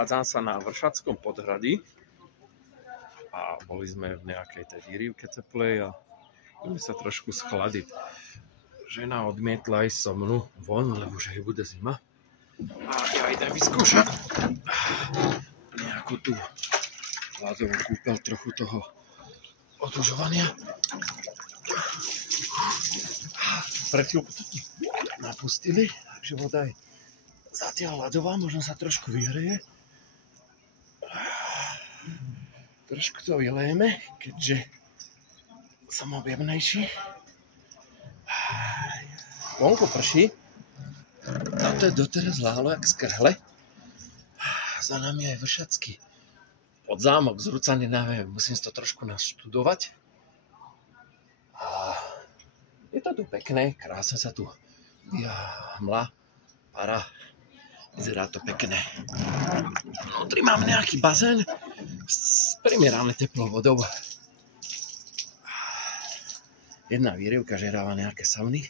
Nachádzam sa na Vršatskom podhradí a boli sme v nejakej tej výrivke teplej a ideme sa trošku schladiť. Žena odmietla ísť so mnou von, lebo že jej bude zima. A ja idem vyskúšať nejakú tú ľadovú kúpeľ, trochu toho otužovania. Pred chvíľkou to napustili, takže voda je zatiaľ ľadová, možno sa trošku vyhreje. Trošku to vylejeme, keďže som objemnejší. Vonku prší. A to je doteraz lálo jak z krhle. Za nami je Vršatský podzámok z Rucanina. Musím si to trošku naštudovať. A je to tu pekné, krásne sa tu hmla, para. Vyzerá to pekné. Vnútri mám nejaký bazén s primerané teplou vodou. Jedna výrivka žeráva nejaké sauny.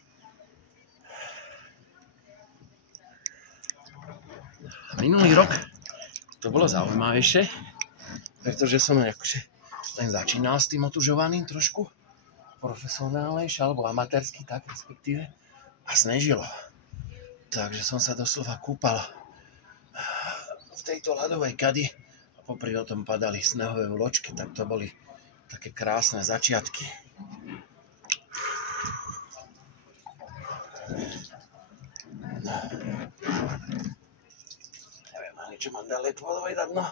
Minulý rok to bolo zaujímavejšie, pretože som akože len začínal s tým otužovaným trošku profesionálnejšie alebo amatérsky, tak respektíve, a snežilo. Takže som sa doslova kúpal v tejto ľadovej kadi a popri tom padali snehové vločky, tak to boli také krásne začiatky. Neviem ani, čo mám ďalej povedať, no.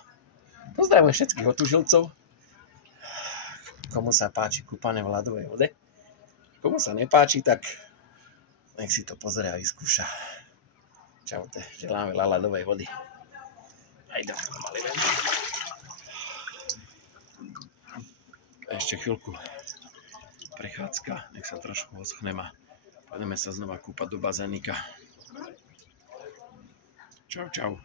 Pozdravujem všetkých otužilcov. Komu sa páči kúpanie v ľadovej vode. Komu sa nepáči, tak nech si to pozrie a vyskúša. Čaute, želám veľa ľadovej vody. Ajde, mali ven. Ešte chvíľku prechádzka, nech sa trošku oschnem a pôjdeme sa znova kúpať do bazénika. Čau, čau.